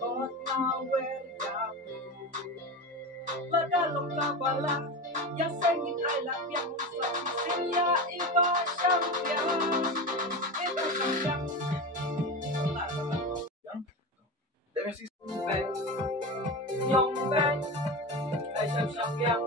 kota Wergapu. Ladalong kabala, yang sengit ay lapyang sa pisenya iba siyang iba siyang Yong Ben ay siyang